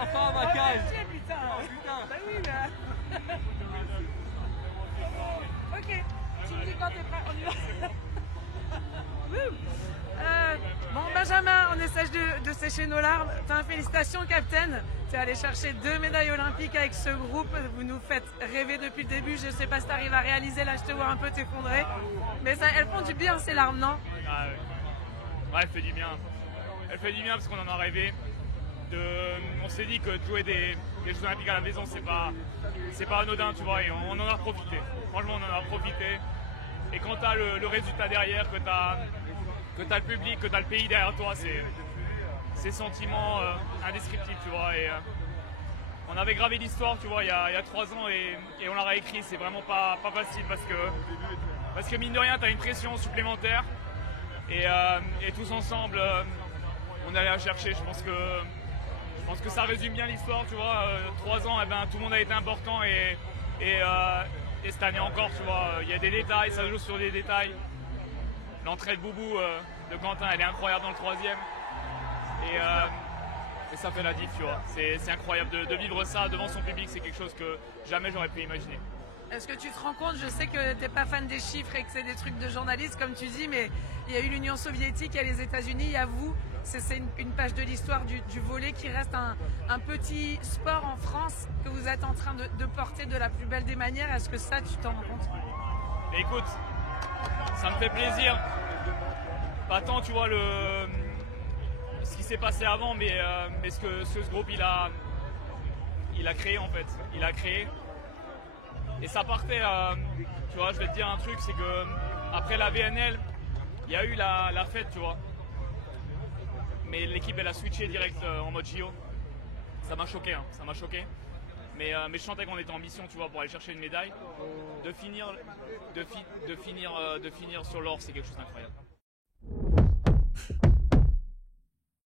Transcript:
enfin ma cage. Putain. Putain. Bah oui, là. Ok, tu me dis quand t'es prêt, on y va. Wouh. Bon, Benjamin, on essaie de sécher nos larmes. Félicitations, Captain. Tu es allé chercher 2 médailles olympiques avec ce groupe. Vous nous faites rêver depuis le début. Je sais pas si tu arrives à réaliser. Là, je te vois un peu t'effondrer. Mais ça, elles font du bien, ces larmes, non? Ah, ouais, elle fait du bien. Elle fait du bien parce qu'on en a rêvé. On s'est dit que de jouer des Jeux Olympiques à la maison, c'est pas anodin, tu vois, et on en a profité. Franchement, on en a profité. Et quand tu as le résultat derrière, que tu as le public, que tu as le pays derrière toi, c'est sentiment indescriptible, tu vois. Et on avait gravé l'histoire, tu vois, il y a 3 ans et on l'a réécrit. C'est vraiment pas facile parce que mine de rien, tu as une pression supplémentaire. Et tous ensemble, on allait la chercher. Je pense que ça résume bien l'histoire, tu vois. 3 ans, eh ben, tout le monde a été important et cette année encore, tu vois, il y a des détails, ça joue sur des détails. L'entrée de Boubou de Quentin, elle est incroyable dans le 3e. Et ça fait la diff, tu vois. C'est incroyable de vivre ça devant son public, c'est quelque chose que jamais j'aurais pu imaginer. Est-ce que tu te rends compte, je sais que tu n'es pas fan des chiffres et que c'est des trucs de journalistes, comme tu dis, mais il y a eu l'Union soviétique, il y a les États-Unis, il y a vous. C'est une page de l'histoire du volley qui reste un petit sport en France que vous êtes en train de porter de la plus belle des manières. Est-ce que ça, tu t'en rends compte? Écoute, ça me fait plaisir. Pas tant, tu vois, ce qui s'est passé avant, mais ce que ce groupe il a créé en fait. Il a créé. Et ça partait, tu vois, je vais te dire un truc, c'est que après la VNL, il y a eu la fête, tu vois. Mais l'équipe, elle a switché direct en mode JO. Ça m'a choqué, hein, ça m'a choqué. Mais je sentais qu'on était en mission, tu vois, pour aller chercher une médaille. De finir sur l'or, c'est quelque chose d'incroyable.